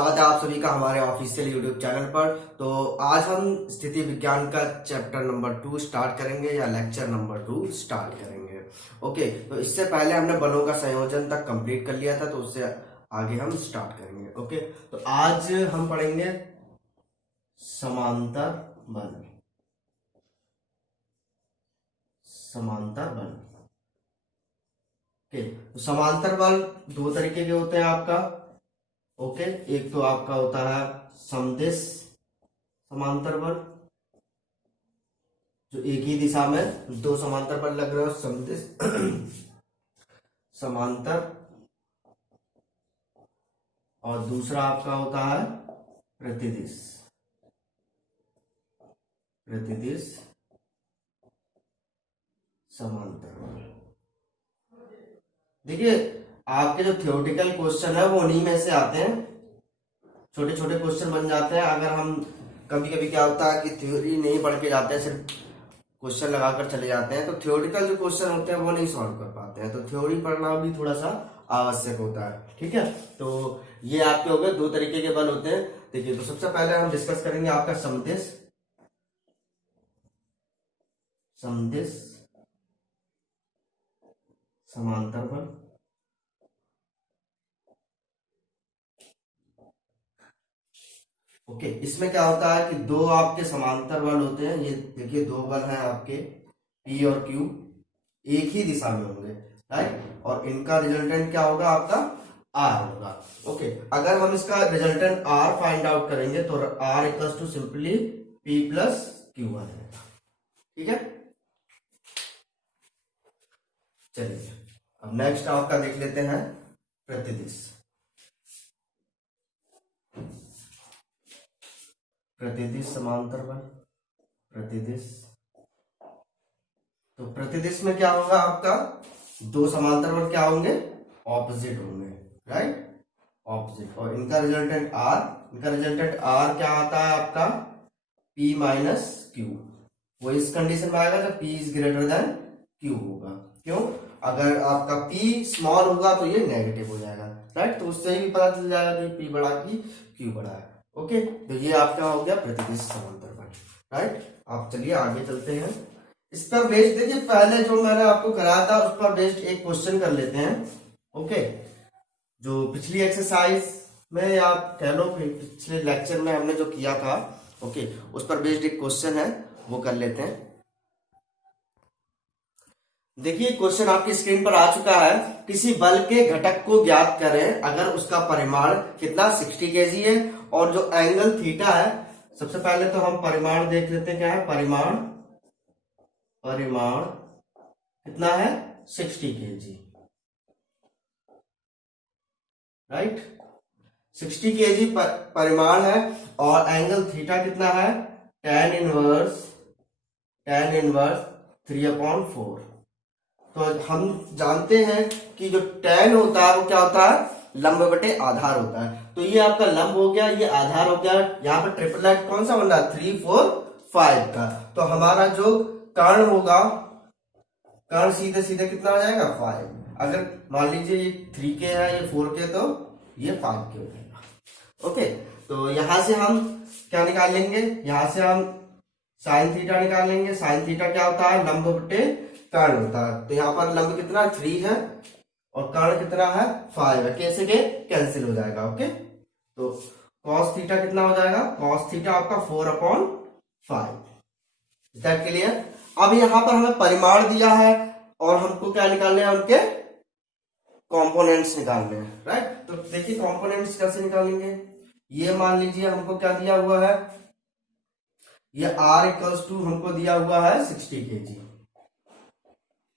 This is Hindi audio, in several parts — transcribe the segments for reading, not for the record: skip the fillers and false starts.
स्वागत है आप सभी का हमारे ऑफिशियल यूट्यूब चैनल पर। तो आज हम स्थिति विज्ञान का चैप्टर नंबर 2 स्टार्ट करेंगे या लेक्चर नंबर 2 स्टार्ट करेंगे। ओके, तो इससे पहले हमने बलों का संयोजन तक कंप्लीट कर लिया था, तो उससे आगे हम स्टार्ट करेंगे। ओके, तो आज हम पढ़ेंगे समांतर बल। समांतर बल। ओके, तो समांतर बल दो तरीके के होते हैं आपका। ओके, एक तो आपका होता है समदिश समांतर बल, जो एक ही दिशा में दो समांतर बल लग रहे हो, समदिश समांतर। और दूसरा आपका होता है प्रतिदिश। प्रतिदिश समांतर बल। देखिए, आपके जो थ्योरेटिकल क्वेश्चन है वो उन्हीं में से आते हैं, छोटे छोटे क्वेश्चन बन जाते हैं। अगर हम कभी कभी क्या होता है कि थ्योरी नहीं पढ़ के जाते हैं, सिर्फ क्वेश्चन लगाकर चले जाते हैं, तो थ्योरेटिकल जो क्वेश्चन होते हैं वो नहीं सॉल्व कर पाते हैं। तो थ्योरी पढ़ना भी थोड़ा सा आवश्यक होता है, ठीक है। तो ये आपके हो गए दो तरीके के बल होते हैं। देखिए, तो सबसे पहले हम डिस्कस करेंगे आपका समदिश। समदिश समांतर बल। ओके, इसमें क्या होता है कि दो आपके समांतर बल होते हैं। ये देखिए, दो बल हैं आपके P और Q, एक ही दिशा में होंगे, राइट। और इनका रिजल्टेंट क्या होगा, आपका R होगा। ओके, अगर हम इसका रिजल्टेंट R फाइंड आउट करेंगे तो R equals to simply P plus Q आ जाएगा, ठीक है। चलिए, अब नेक्स्ट आपका देख लेते हैं प्रतिदिश। प्रतिदिश समांतर बल। प्रतिदिश, तो प्रतिदिश में क्या होगा आपका, दो समांतर बल क्या होंगे, ऑपोजिट होंगे, राइट, ऑपोजिट। और इनका रिजल्टेंट R, इनका रिजल्टेंट R क्या आता है आपका, P माइनस Q। वो इस कंडीशन में आएगा जब P is greater than Q होगा। क्यों, अगर आपका P स्मॉल होगा तो ये नेगेटिव हो जाएगा, राइट। तो उससे ही पता चल जाएगा कि P बड़ा कि Q बड़ा है। ओके, तो ये आपका हो गया प्रतिदिश समांतर बल, राइट। आप चलिए आगे चलते हैं। इस पर बेस्ड देखिए, पहले जो मैंने आपको कराया था उस पर बेस्ड एक क्वेश्चन कर लेते हैं। ओके, जो पिछली एक्सरसाइज में आप कह लो पिछले लेक्चर में हमने जो किया था, ओके, उस पर बेस्ड एक क्वेश्चन है, वो कर लेते हैं। देखिए, क्वेश्चन आपकी स्क्रीन पर आ चुका है। किसी बल के घटक को ज्ञात करें अगर उसका परिमाण कितना 60 kg है और जो एंगल थीटा है। सबसे पहले तो हम परिमाण देख लेते हैं, क्या है परिमाण। परिमाण कितना है, 60 kg, राइट। 60 kg परिमाण है और एंगल थीटा कितना है, tan इनवर्स 3/4। तो हम जानते हैं कि जो tan होता है वो क्या होता है, लंब बटे आधार होता है। तो ये आपका लंब हो गया, ये आधार हो गया। यहाँ पर ट्रिपलेट कौन सा बन रहा है, 3, 4, 5 का। तो हमारा जो कर्ण होगा, कर्ण सीधे सीधे कितना आ जाएगा, 5। अगर मान लीजिए ये 3 के है, ये 4 के, तो ये 5 के हो जाएगा। ओके, तो यहां से हम क्या निकाल लेंगे, यहां से हम साइन थीटा निकाल लेंगे। साइन थीटा क्या होता है, लंब बटे कर्ण होता है। तो यहाँ पर लंब कितना 3 है और कर्ण कितना है 5 है, कैसे के कैंसिल हो जाएगा। ओके, तो cos थीटा कितना हो जाएगा, cos थीटा आपका 4/5। Is that clear. अब यहाँ पर हमें परिमाण दिया है और हमको क्या निकालने हैं, उनके कंपोनेंट्स निकालने हैं, राइट। तो देखिए कंपोनेंट्स कैसे निकालेंगे। ये मान लीजिए हमको क्या दिया हुआ है, ये R इक्वल्स टू हमको दिया हुआ है 60 kg।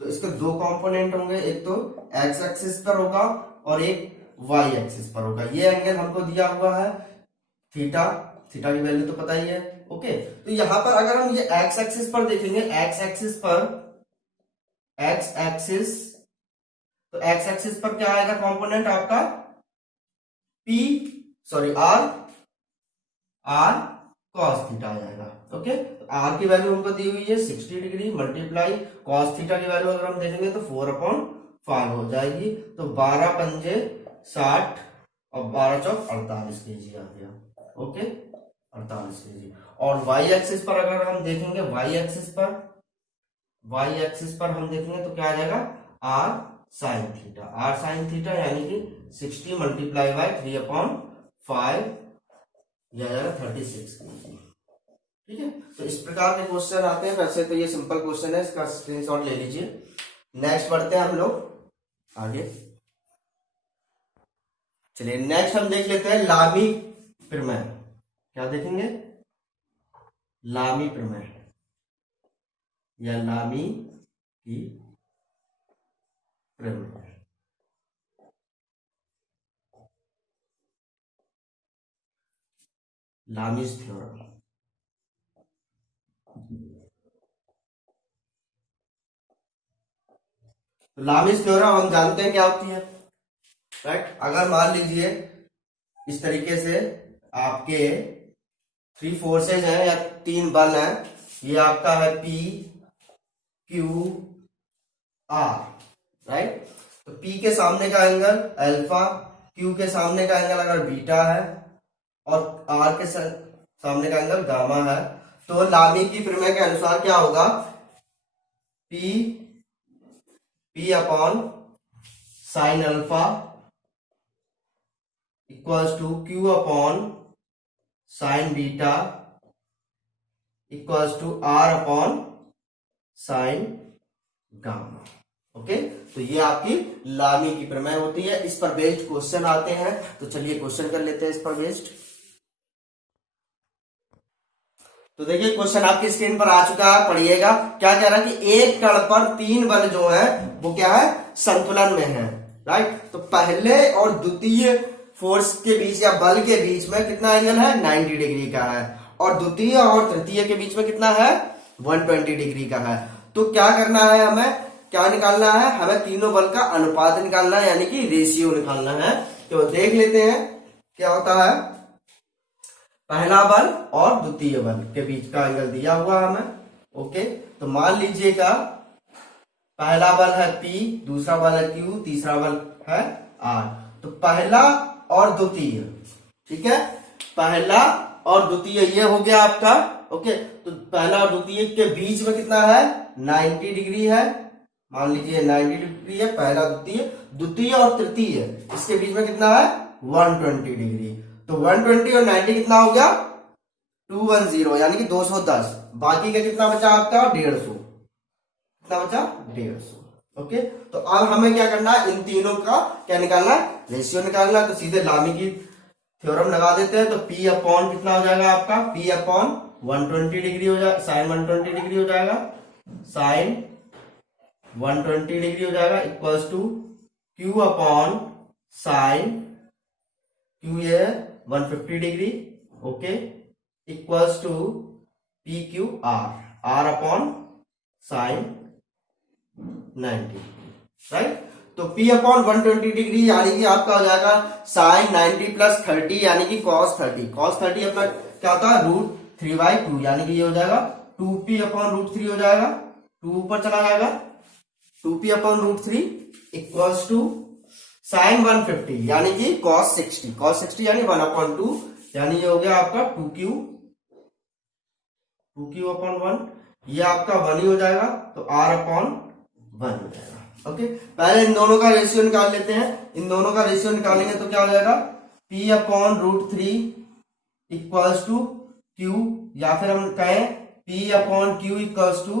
तो इसके दो कंपोनेंट होंगे, एक तो x एक्सिस पर होगा और एक y एक्सिस पर होगा। ये एंगल हमको दिया हुआ है थीटा, थीटा की वैल्यू तो पता ही है। ओके, तो यहां पर अगर हम ये x एक्सिस पर देखेंगे, x एक्सिस पर, x एक्सिस, तो x एक्सिस पर क्या आएगा कंपोनेंट आपका, r cos थीटा आ जाएगा। ओके, r की वैल्यू हमको दी हुई है 60 डिग्री मल्टीप्लाई cos थीटा की वैल्यू अगर हम देखेंगे तो 4/5 हो जाएगी। तो 12 पंजे 60, और 12 चौक 48 kg आ गया। Okay, 48 kg। और वाई एक्सिस पर अगर हम देखेंगे, वाई एक्सिस पर हम देखेंगे तो क्या आ जाएगा, R sine theta. R sine theta यानी कि 60 मल्टीप्लाई बाय 3/5, यह आ जाएगा 36 kg। ठीक है, तो इस प्रकार के क्वेश्चन आते हैं। वैसे तो ये सिंपल क्वेश्चन है, इसका स्क्रीनशॉट ले लीजिए। नेक्स्ट बढ़ते हैं हम लोग आगे। चलिए नेक्स्ट हम देख लेते हैं लामी प्रमेय। क्या देखेंगे, लामी प्रमेय या लामी की प्रमेय। Lami's theorem. तो लामीज थ्योरम हम जानते हैं क्या होती है, राइट। अगर मान लीजिए इस तरीके से आपके 3 फोर्सेज हैं या 3 बल हैं, ये आपका है P Q R, राइट। तो P के सामने का एंगल अल्फा, Q के सामने का एंगल अगर बीटा है और R के सामने का एंगल गामा है, तो लामी की प्रमेय के अनुसार क्या होगा, P upon sine alpha equals to Q upon sine beta equals to R upon sine gamma. Okay, तो ये आपकी लामी की प्रमेय होती है। इस पर बेस्ड क्वेश्चन आते हैं, तो चलिए क्वेश्चन कर लेते हैं इस पर बेस्ड। तो देखिए क्वेश्चन आपकी स्क्रीन पर आ चुका है, पढ़िएगा। क्या कह रहा है कि एक कण पर 3 बल जो है वो क्या है, संतुलन में है, राइट। तो पहले और द्वितीय फोर्स के बीच या बल के बीच में कितना एंगल है, 90 डिग्री का है, और द्वितीय और तृतीय के बीच में कितना है, 120 डिग्री का है। तो क्या करना है, हमें क्या निकालना है, हमें तीनों बल का अनुपात निकालना है, यानी कि रेशियो निकालना है। तो देख लेते हैं क्या होता है। पहला बल और द्वितीय बल के बीच का एंगल दिया हुआ है हमें। ओके, तो मान लीजिएगा पहला बल है P, दूसरा बल है Q, तीसरा बल है R। तो पहला और द्वितीय, ठीक है, पहला और द्वितीय ये हो गया आपका। ओके, तो पहला और द्वितीय के बीच में कितना है, 90 डिग्री है। मान लीजिए 90 डिग्री है पहला द्वितीय, द्वितीय और तृतीय इसके बीच में कितना है, 120 डिग्री। तो 120 और 90 कितना हो गया, 210, यानी कि 210। बाकी का कितना बचा आपका, 150। कितना बचा, 150। ओके, तो अब हमें क्या करना है, इन तीनों का क्या निकालना है, रेशियो निकालना है। तो सीधे लामी की थ्योरम लगा देते हैं। तो P अपॉन कितना हो जाएगा आपका, P अपॉन 120 डिग्री हो जाएगा, साइन 120 डिग्री हो जाएगा, साइन 120 डिग्री हो जाएगा, equals to Q upon sine, Q ये 150 degree, okay, equals to PQR, R upon sine 90, right. तो P अपॉन 120 डिग्री यानी कि आपका हो जाएगा साइन 90 प्लस 30 यानी कि cos 30। cos 30 अपना क्या होता है, √3/2, यानी कि ये हो जाएगा 2P अपॉन √3 हो जाएगा, 2 ऊपर चला जाएगा, 2P upon √3 equals to sign 150 यानी कि cos 60, cos 60 यानी 1/2, यानी ये हो गया आपका 2Q अपॉन 1, ये आपका 1 ही हो जाएगा। तो R अपॉन 1 हो जाएगा। ओके, पहले इन दोनों का रेशियो निकाल लेते हैं। इन दोनों का रेशियो निकालेंगे तो क्या हो जाएगा, P upon √3 equals to Q, या फिर हम कहें P upon Q equals to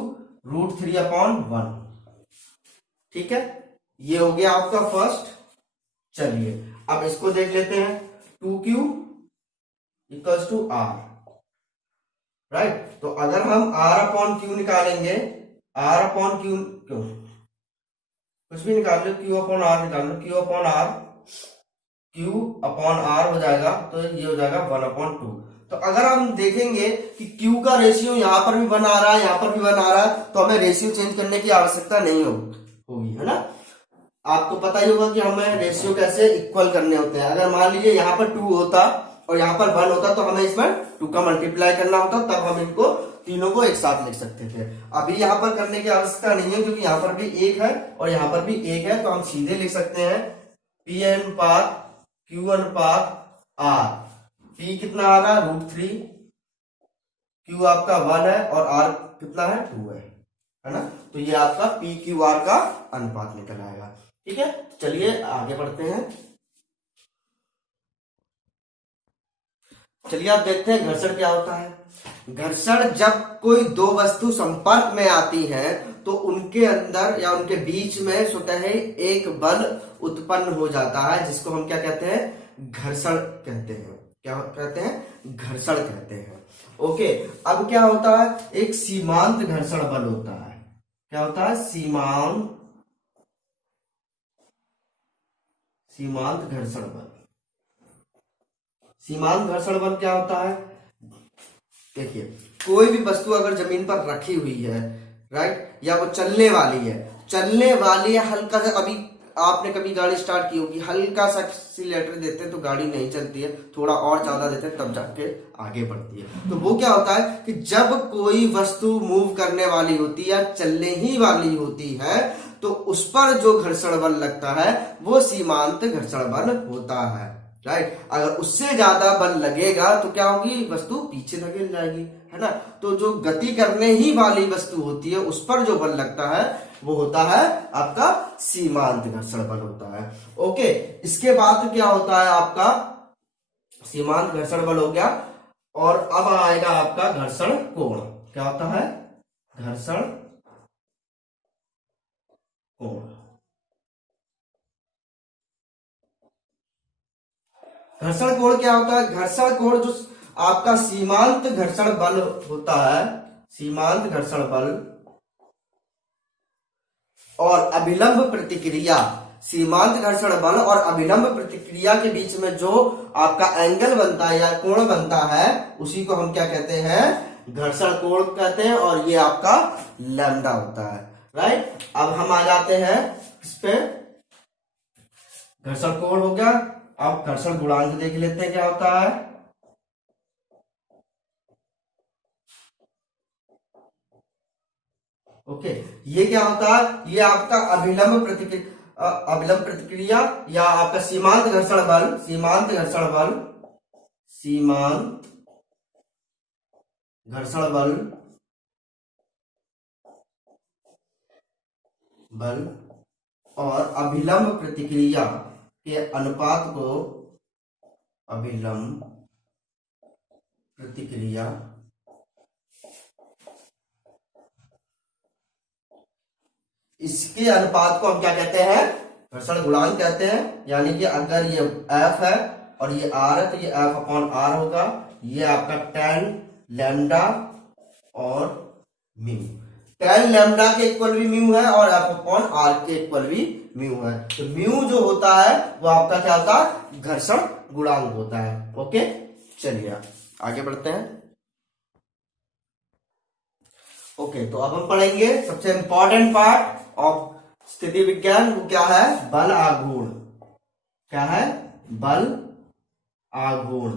√3 upon 1। ठीक है, ये हो गया आपका फर्स्ट। चलिए अब इसको देख लेते हैं, 2Q equals to R, right. तो अगर हम R अपॉन Q निकालेंगे, R अपॉन Q, क्यों कुछ भी निकाल लो, Q अपॉन R निकाल लो, Q upon R, Q upon R हो जाएगा, तो ये हो जाएगा 1/2। तो अगर हम देखेंगे कि Q का रेशियो यहाँ पर भी 1 आ रहा है, यहाँ पर भी 1 आ रहा है, तो हमें रेशियो चेंज करने की आवश्यकता नहीं होगी, है ना। आपको पता ही होगा कि हमें रेशियो कैसे इक्वल करने होते हैं। अगर मान लीजिए यहाँ पर 2 होता और यहाँ पर 1 होता, तो हमें इसमें 2 का मल्टीप्लाई करना होता, तब हम इनको तीनों को एक साथ लिख सकते थे। अभी यहाँ पर करने की आवश्यकता नहीं है, क्योंकि यहाँ पर भी 1 है और यहाँ पर भी 1 है, तो हम सीधे लिख सकते हैं P अनुपात Q अनुपात R, P कितना आ रहा है √3, Q आपका 1 है और R कितना है 2 है ना। तो ये आपका PQR का अनुपात निकल आएगा। ठीक है, चलिए आगे बढ़ते हैं। चलिए आप देखते हैं घर्षण क्या होता है। घर्षण जब कोई दो वस्तु संपर्क में आती हैं तो उनके अंदर या उनके बीच में स्वतः ही एक बल उत्पन्न हो जाता है, जिसको हम क्या कहते हैं, घर्षण कहते हैं। क्या कहते हैं, घर्षण कहते हैं। ओके, अब क्या होता है, एक सीमांत घर्षण बल होता है। क्या होता है, सीमांत घर्षण बल। सीमांत घर्षण बल क्या होता है, देखिए कोई भी वस्तु अगर जमीन पर रखी हुई है, राइट, या वो चलने वाली है, हल्का सा, अभी आपने कभी गाड़ी स्टार्ट की होगी, हल्का सा एक्सीलरेटर देते हैं तो गाड़ी नहीं चलती है, थोड़ा और ज्यादा देते हैं तब जाके आगे बढ़ती है। तो वो क्या होता है कि जब कोई वस्तु मूव करने वाली होती है, चलने ही वाली होती है, तो उस पर जो घर्षण बल लगता है वो सीमांत घर्षण बल होता है, राइट। अगर उससे ज्यादा बल लगेगा तो क्या होगी, वस्तु पीछे धकेल जाएगी, है ना। तो जो गति करने ही वाली वस्तु होती है उस पर जो बल लगता है वो होता है आपका सीमांत घर्षण बल होता है। ओके, इसके बाद क्या होता है आपका, सीमांत घर्षण बल हो गया, और अब आएगा आपका घर्षण कोण। क्या होता है, घर्षण कोण। घर्षण कोण क्या होता है, घर्षण कोण जो आपका सीमांत घर्षण बल होता है, सीमांत घर्षण बल और अभिलंब प्रतिक्रिया, सीमांत घर्षण बल और अभिलंब प्रतिक्रिया के बीच में जो आपका एंगल बनता है या कोण बनता है, उसी को हम क्या कहते हैं, घर्षण कोण कहते हैं, और ये आपका लैम्डा होता है, राइट। अब हम आ जाते हैं इस पे, घर्षण कोण हो गया। अब घर्षण गुणांक देख लेते हैं क्या होता है। ओके, ये क्या होता है, ये आपका अभिलंब प्रतिक्रिया या आपका सीमांत घर्षण बल, सीमांत घर्षण बल और अभिलंब प्रतिक्रिया के अनुपात को अभिलंब प्रतिक्रिया इसके अनुपात को हम क्या कहते हैं, घर्षण गुणांक कहते हैं। यानी कि अगर ये F है और ये R है तो ये F/R होगा, ये आपका tan लैम्डा और म्यू, tan लैम्डा के इक्वल भी म्यू है और F/R के इक्वल भी म्यू है। तो म्यू जो होता है वो आपका क्या होता है, घर्षण गुणांक होता है। ओके, चलिए आगे बढ़ते हैं। ओके, तो अब हम पढ़ेंगे सबसे इंपॉर्टेंट पार्ट ऑफ स्थिति विज्ञान, वो क्या है, बल आघूर्ण। क्या है, बल आघूर्ण।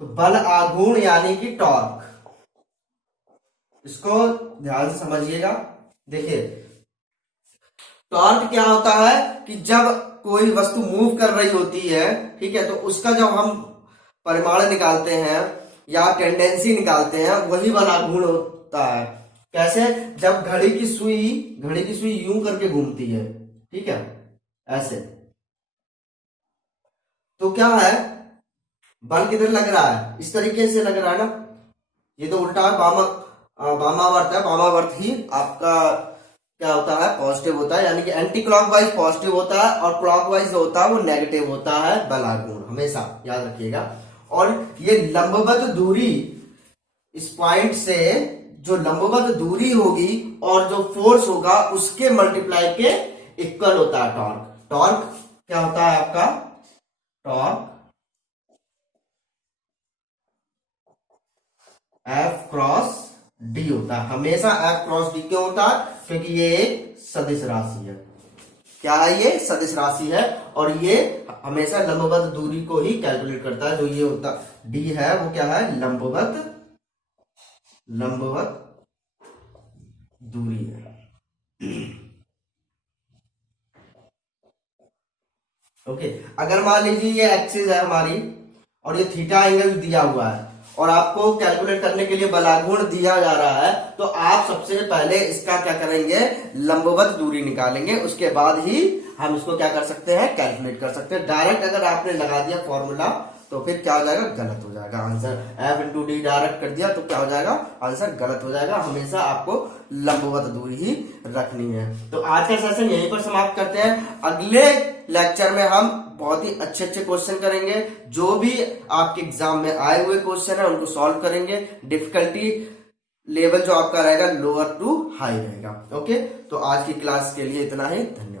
तो बल आघूर्ण यानी कि टॉर्क, इसको ध्यान से समझिएगा। देखिए टॉर्क क्या होता है कि जब कोई वस्तु मूव कर रही होती है, ठीक है, तो उसका जब हम परिमाण निकालते हैं या टेंडेंसी निकालते हैं, वही बल आघूर्ण होता है। कैसे, जब घड़ी की सुई यूं करके घूमती है, ठीक है, ऐसे, तो क्या है, बल किधर लग रहा है, इस तरीके से लग रहा है ना। ये तो उल्टा है, वामावर्त है, वामावर्त ही आपका क्या होता है, पॉजिटिव होता है, यानी कि एंटी क्लॉकवाइज पॉजिटिव होता है और क्लॉकवाइज जो होता है वो नेगेटिव होता है बल आघूर्ण, हमेशा याद रखिएगा। और ये लंबवत दूरी, इस पॉइंट से जो लंबवत दूरी होगी और जो फोर्स होगा उसके मल्टीप्लाई के इक्वल होता है टॉर्क। टॉर्क क्या होता है आपका, टॉर्क F×D होता है, हमेशा F×D क्यों होता है, क्योंकि ये एक सदिश राशि है। क्या है, ये सदिश राशि है और ये हमेशा लंबवत दूरी को ही कैलकुलेट करता है। जो ये होता D है वो क्या है, लंबवत दूरी है। ओके, अगर मान लीजिए ये एक्सिस है हमारी और ये थीटा एंगल दिया हुआ है और आपको कैलकुलेट करने के लिए बलागुण दिया जा रहा है, तो आप सबसे पहले इसका क्या करेंगे, लंबवत दूरी निकालेंगे, उसके बाद ही हम इसको क्या कर सकते हैं, कैलकुलेट कर सकते हैं। डायरेक्ट अगर आपने लगा दिया फॉर्मूला तो फिर क्या हो जाएगा, गलत हो जाएगा answer. F into D direct कर दिया तो क्या हो जाएगा, आंसर गलत हो जाएगा। हमेशा आपको लंबवत दूरी ही रखनी है। तो आज का सेशन यहीं पर समाप्त करते हैं। अगले लेक्चर में हम बहुत ही अच्छे अच्छे क्वेश्चन करेंगे, जो भी आपके एग्जाम में आए हुए क्वेश्चन है उनको सॉल्व करेंगे। डिफिकल्टी लेवल जो आपका रहेगा लोअर टू हाई रहेगा। ओके, तो आज की क्लास के लिए इतना ही, धन्यवाद।